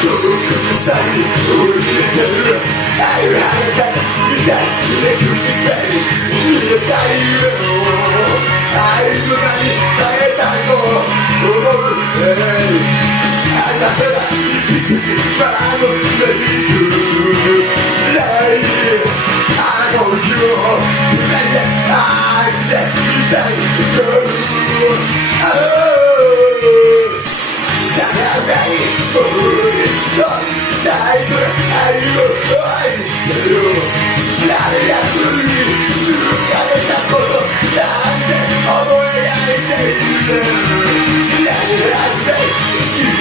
遠くのさに降りてるあるあなたみたいなくして見えたい夢をあいつらに変えたいと思うあなたがいつに守っていくないあの日を二人で愛していたいと長い僕に一度大事な愛を愛してる誰がすぐにすぐされたことなんて思い描いている何があって